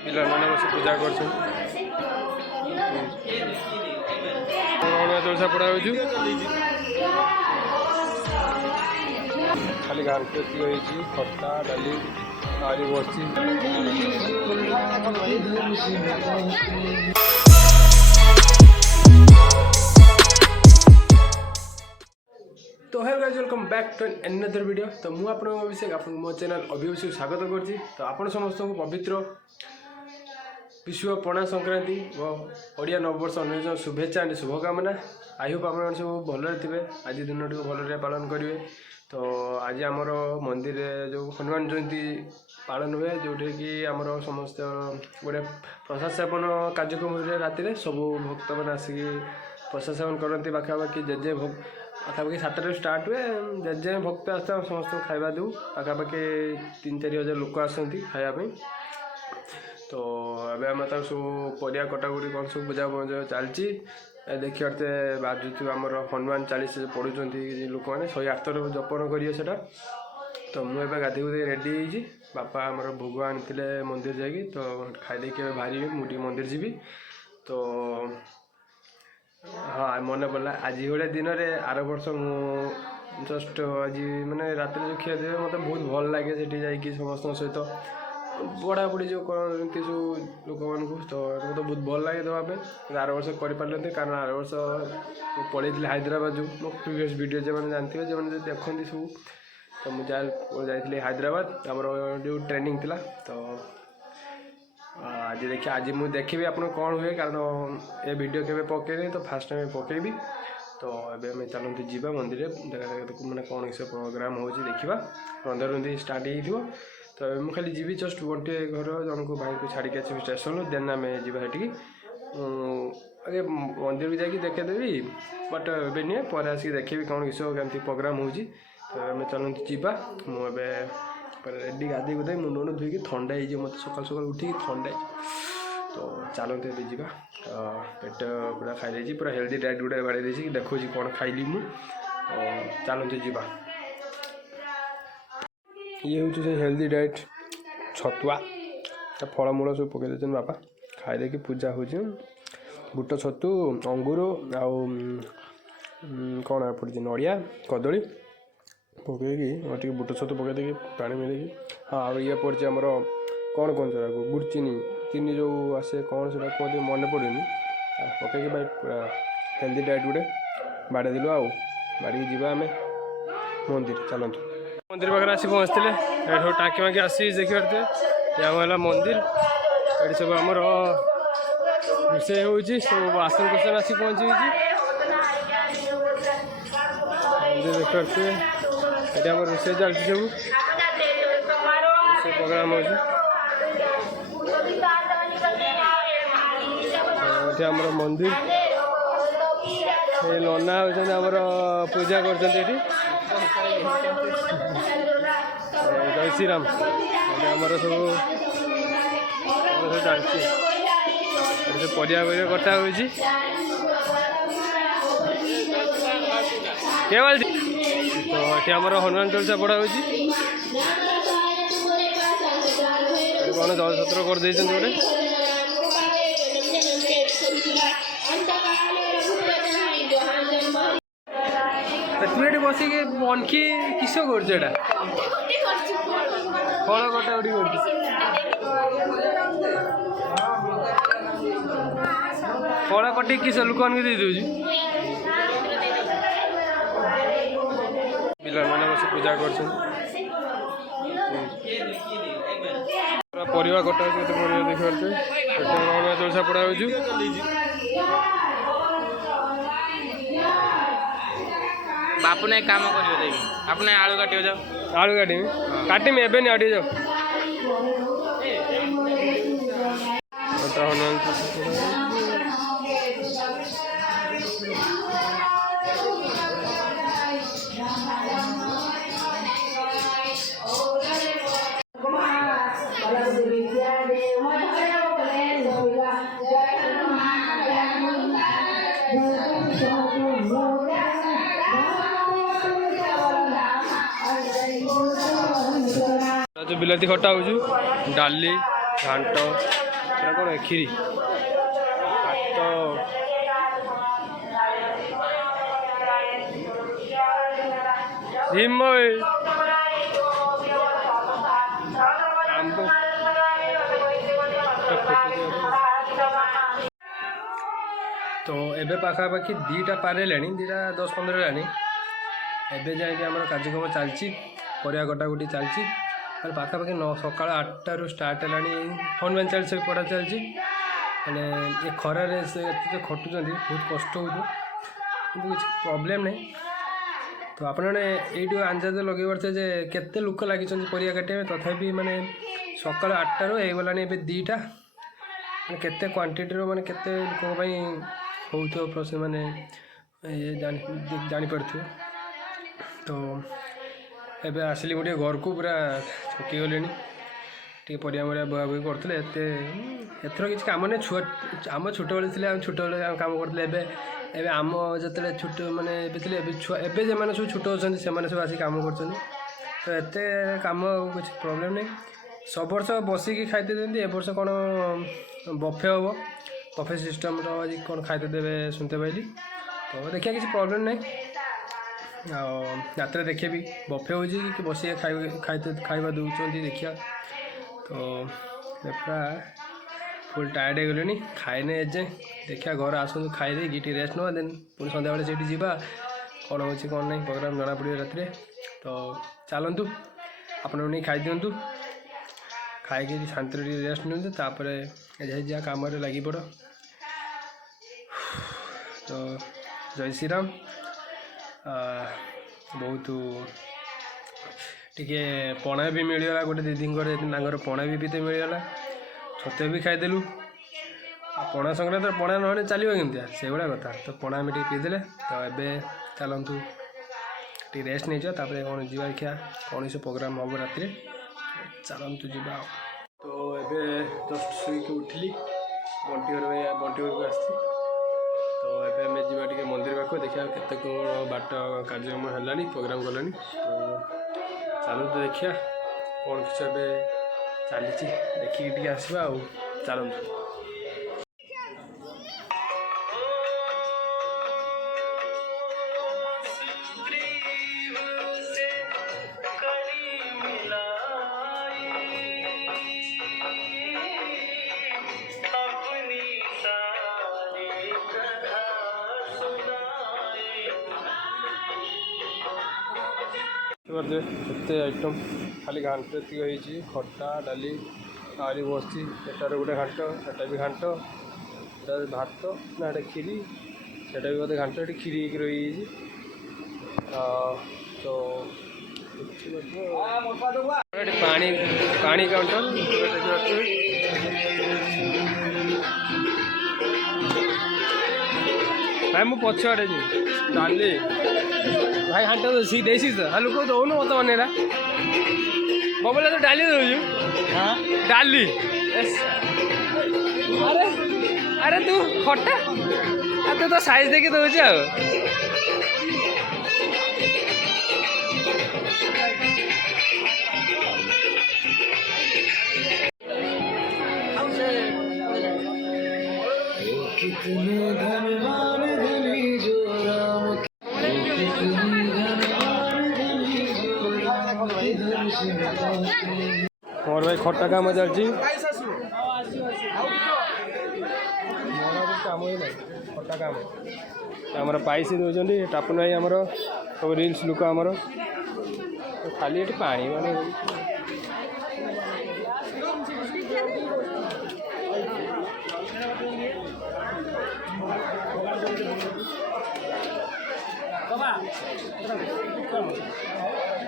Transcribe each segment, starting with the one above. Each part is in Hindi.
पिला मैंने बस पूजा कर तुलसा पड़ा खाली घांटी खटा डाली आरी बसी तो hello guys welcome back to another video. तो मुझे आप अभिषेक आप मो चैनल अभिषेक स्वागत करछि। तो आपण समस्त को पवित्र विश्व पणा संक्रांति और ओडिया नववर्ष अन्वेषण शुभेच्छा एंड शुभकामना। आई होप आप सब भलरे थे आज दिन टी भलरे पालन करेंगे। तो आज आमर मंदिर जो हनुमान जयंती पालन हुए जोटे कि आमर समस्त गोटे प्रसाद सेवन कार्यक्रम हुए राति सब भक्त मैंने आसिक प्रसाद सेवन करती पाखापाखि जे भोग पाखापाखि 7 स्टार्ट हुए जे भक्त आसता समस्त खाଇବା दू पाखापाखि 3-4 हज़ार लोक आसती खायापी। तो अभी आम सब परिया कटाकुटी कौन सब पूजा चलती देखिए बाजुथ आमर हनुमान 40 पढ़ुं लोक मैंने 108 थर जपन करेंगे सेटा। तो मुझे गाधी गुधी रेडी होगी बापा आमर भोग आनी मंदिर जाकि तो खाई बाहर मुझे मंदिर जी। तो हाँ मन पड़ा आज भाई दिन में आर वर्ष मु जस्ट आज मैंने रात जो खिया दे मत बहुत भल लगे से जाकि समस्त सहित पढ़ापढ़ी जो करती सब लोक मानू। तो मतलब बहुत भल लगे देवाई आर वर्ष कर कारण आर वर्ष पढ़ी हैदराबाद जो मो प्रीवियस वीडियो जो मैंने जानते जो मैंने देखते सब। तो मुझे जाइए हैदराबाद आमर जो ट्रेनिंग थिला। तो आज देखिए आज मुझे देखी आप कौन हुए कारण ये वीडियो के पकईनी तो फास्ट टाइम पकईबी। तो ये आम चलते जावा मंदिर मैंने कौन किस प्रोग्राम हो देखा रंधा रंधि स्टार्ट हो। तो मुझे खाली जी जस्ट गोटे घर जन को भाई को छाड़ी आसबि स्टेशन देन आम जाटी आगे मंदिर भी जाकि देखेदेवी बट ए नुहे पर आसिक देखी कौन किस केमती प्रोग्राम हो। तो आम चलते जावा मुझे रेडी गाधी गुधाई मुंड मुंड धोईकी थंडा हो मत सकाल सकाल उठिक थंडा। तो चलते ये जावा पेट पूरा खाई पूरा हेल्दी डाएट गुड़ा बाड़े देखो कौन खाइली मु चलते जावा। ये हूँ से हेल्दी डाएट छतुआ फलमूल सब पकई देते बापा खाई देखी पूजा हो बुट छतु अंगूर आउ कौन पड़ी नड़िया कदली पकईकी बुट छतु पकई देखिए पानी मिलेगी। हाँ ये पड़ी आमर कौन कौन से गुड़ चीनी जो आसे कौन से कहते मन पड़ेनि पकईकी भाई पूरा हेल्दी डाएट गुटे बाड़े दिलु आउ बाड़ी जावा आम मंदिर चलतु मंदिर पाखे आसी पहुँचते ये टाँकी माँकी आसी देखिए है मंदिर ये सब आमर रोषे हो सब बासन कुसन आसी पहुँची देखते ये आम रोषे चलती सब प्रोग्राम हो आमर मंदिर ये नना होती आमर पूजा कर जय श्री राम आमर सब चलती परिया परिया कटा हो तो ये आमर हनुमान चालीसा पढ़ा हो कौन जल छत्र कर गोटे तू बसिक मनकी किस कर फल कटाकटी कर फल कटे किस लोक दे दूँ पिला मैंने बस पूजा कर परिवा कटा देखिए तुलसा पड़ा हो बापू ने काम कर आपने आलू काटियो जाओ आलू काटमी एवं नहीं आटे जाओ बिलाती खटा हो डाली घांट ଏଟା କ'ଣ କ୍ଷୀରି ଭାତ ଭୀମ ଆମ୍ବ ତ ଏବେ ପାଖାପାଖି 2ଟା ପାର ହେଲାଣି 2:10-15 ହେଲାଣି ଏବେ ଯାଇକି ଆମର କାର୍ଯ୍ୟକ୍ରମ ଚାଲିଛି ପରିବା କଟାକଟି ଚାଲିଛି ମାନେ ପାଖାପାଖି ସକାଳ 8ଟାରୁ ଷ୍ଟାର୍ଟ ହେଲାଣି ହନୁମାନ ଚାଳିଶା ପଢ଼ା ଚାଲିଛି ମାନେ ଏ ଖରାରେ ସେ ଏତେ ଖଟୁଛନ୍ତି ବହୁତ କଷ୍ଟ ହେଉଥିବ କିନ୍ତୁ କିଛି ପ୍ରୋବ୍ଲେମ୍ ନାହିଁ ତ ଆପଣମାନେ ଏଇଠୁ ଅନ୍ଦାଜ ଲଗାଇ ପାରୁଥିବେ ଯେ କେତେ ଲୋକ ଲାଗିଛନ୍ତି ପରିବା କାଟିବା ତଥାପି ମାନେ ସକାଳ 8ଟାରୁ ହେଇଗଲାଣି ଏବେ 2ଟା ମାନେ କେତେ କ୍ୱାଣ୍ଟିଟିର ମାନେ କେତେ ଲୋକଙ୍କ ପାଇଁ ହେଉଥିବ ପ୍ରୋସେସ୍ ମାନେ ଇଏ ଜାଣିପାରୁଥିବେ ତ ଏବେ ଆସିଲି ମୁଁ ଟିକେ ଘରକୁ ପୁରା ଥକିଗଲିଣି ଟିକେ ପରିବା ମରିବା ବୁହାବୁହି କରୁଥିଲେ ଏଥର କିଛି କାମ ନାହିଁ ଛୁଆ ଆମ ଛୋଟବେଳେ ଥିଲେ ଆମେ ଛୋଟବେଳେ କାମ କରୁଥିଲେ ଏବେ ଆମ ଯେତେବେଳେ ଛୋଟ ମାନେ ଏବେ ଥିଲେ ଏବେ ଛୁଆ ଏବେ ଯେମାନେ ସବୁ ଛୋଟ ଅଛନ୍ତି ସେମାନେ ସବୁ ଆସିକି କାମ କରୁଛନ୍ତି ତ ଏତେ କାମ ଆଉ କିଛି ପ୍ରୋବ୍ଲେମ୍ ନାହିଁ ସବୁ ବର୍ଷ ବସିକି ଖାଇତେ ଦିଅନ୍ତି ଏ ବର୍ଷ କ'ଣ ବଫେ ହେବ ବଫେ ସିଷ୍ଟମ୍ର ଆଜି କ'ଣ ଖାଇତେ ଦେବେ ଶୁଣିତେ ପାଇଲି ତ ଦେଖିବା କିଛି ପ୍ରୋବ୍ଲେମ୍ ନାହିଁ ଆଉ ରାତିରେ ଦେଖିବି ବଫେ ହେଉଛି କି ବସିକି ଖାଇବା ଦେଉଛନ୍ତି ଦେଖିବା ତ ପୁରା ଫୁଲ୍ ଟାୟାର୍ଡ଼ ହେଇଗଲେଣି ଖାଇନେ ଏଯାଏଁ ଦେଖିବା ଘର ଆସନ୍ତୁ ଖାଇଦେଇକି ଟିକେ ରେଷ୍ଟ ନେବା ଦେନ୍ ପୁଣି ସନ୍ଧ୍ୟାବେଳେ ସେଇଠି ଯିବା କ'ଣ ହେଉଛି କ'ଣ ନାହିଁ ପ୍ରୋଗ୍ରାମ୍ ଜଣାପଡ଼ିବ ରାତିରେ ତ ଚାଲନ୍ତୁ ଆପଣମାନେ ଖାଇଦିଅନ୍ତୁ ଖାଇକି ଶାନ୍ତିରେ ଟିକେ ରେଷ୍ଟ ନିଅନ୍ତୁ ତାପରେ ଯାହା କାମରେ ଲାଗିପଡ଼ ତ ଜୟ ଶ୍ରୀରାମ ବହୁତ ଟିକେ ପଣା ବି ମିଳିଗଲା ଗୋଟେ ଦିଦିଙ୍କର ତାଙ୍କର ପଣା ବି ପିଇତେ ମିଳିଗଲା ଛତୁଆ ବି ଖାଇଦେଲୁ ଆଉ ପଣା ସଂକ୍ରାନ୍ତିରେ ପଣା ନହେଲେ ଚାଲିବ କେମିତିଆ ସେଇଭଳିଆ କଥା ତ ପଣା ଆମେ ଟିକେ ପିଇଦେଲେ ତ ଏବେ ଚାଲନ୍ତୁ ଟିକେ ରେଷ୍ଟ ନେଇଯିବା ତାପରେ କ'ଣ ଯିବା ଦେଖିବା କୌଣସି ପ୍ରୋଗ୍ରାମ୍ ହେବ ରାତିରେ ଚାଲନ୍ତୁ ଯିବା ଆଉ ତ ଏବେ ଜଷ୍ଟ ଶୋଇକି ଉଠିଲି ବଣ୍ଟି ଘରକୁ ଆସିଛି ତ ଏବେ ଆମେ ଯିବା ଟିକେ ମନ୍ଦିର ପାଖକୁ ଦେଖିବା କେତେ କ'ଣ ବାଟ କାର୍ଯ୍ୟକ୍ରମ ହେଲାଣି ପ୍ରୋଗ୍ରାମ୍ ଗଲାଣି ତ ଚାଲନ୍ତୁ ଦେଖିବା କ'ଣ କିଛି ଏବେ ଚାଲିଛି ଦେଖିକି ଟିକେ ଆସିବା ଆଉ ଚାଲନ୍ତୁ କେତେ ଆଇଟମ୍ ଖାଲି ଘାଣ୍ଟ ଏତିକି ହେଇଛି ଖଟା ଡାଲି ଆହୁରି ବସିଛି ଏଟାରେ ଗୋଟେ ଘାଣ୍ଟ ସେଟା ବି ଘାଣ୍ଟ ଏଟା ଭାତ ନା ଏଟା କ୍ଷୀରି ସେଟା ବି ବୋଧେ ଘାଣ୍ଟ ଏଠି କ୍ଷୀରି ହେଇକି ରହିଯାଇଛି ତ ଏଠି ପାଣି କାଉଣ୍ଟର ଭାଇ ମୁଁ ପଛଆଡ଼େ ଯିବି ଡାଲି ଭାଇ ଘାଣ୍ଟ ଦେଉଛି ଦେଇଛି ତ ଆଉ ଲୋକ ଦେଉନୁ ମତେ ବନେଇଲା ବବଲା ତ ଡାଲି ଦେଉଛୁ ଡାଲି ଆରେ ଆରେ ତୁ ଖଟା ଆଉ ତୁ ତ ସାଇଜ୍ ଦେଖି ଦେଉଛୁ ଆଉ ମୋର ଭାଇ ଖଟା କାମ ଚାଲିଛି କାମ ହିଁ ନାହିଁ ଖଟା କାମ ଆମର ପାଇସି ଦେଉଛନ୍ତି ଟାପୁନ ଭାଇ ଆମର ସବୁ ରିଲ୍ସ ଲୋକ ଆମର ଖାଲି ଏଠି ପାଣି ମାନେ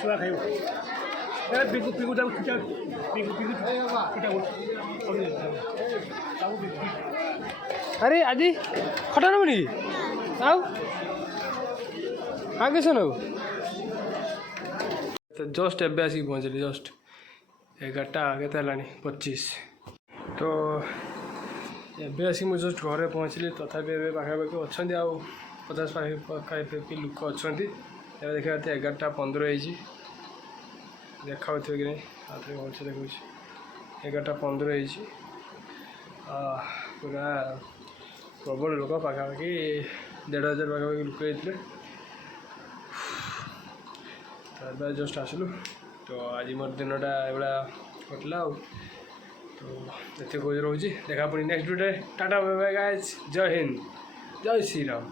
ଛୁଆ ଖାଇବ ଆରେ ଆଜି ଖଟା ନେବୁନି କି ଆଉ କିସ ନେବୁ ତ ଜଷ୍ଟ ଏବେ ଆସିକି ପହଞ୍ଚିଲି ଜଷ୍ଟ 11ଟା କେତେ ହେଲାଣି 25 ତ ଏବେ ଆସିକି ମୁଁ ଜଷ୍ଟ ଘରେ ପହଞ୍ଚିଲି ତଥାପି ଏବେ ପାଖାପାଖି ଅଛନ୍ତି ଆଉ 50 ପାଖାପାଖି ଲୋକ ଅଛନ୍ତି ଏବେ ଦେଖିବା 11ଟା 15 ହେଇଛି ଦେଖାଉଥିବ କି ନାହିଁ ଆଉ ଥରେ ଭଲସେ ଦେଖାଉଛି 11ଟା 15 ହେଇଛି ତ पूरा प्रबल लोक पाखापाखि 1500 पाखापाखि लोक होते तो जस्ट आसलु तो आज मोर दिनटा एभा कटला तो ये रोचे देखा पुणी next video tata bye bye guys जय हिंद जय श्री राम।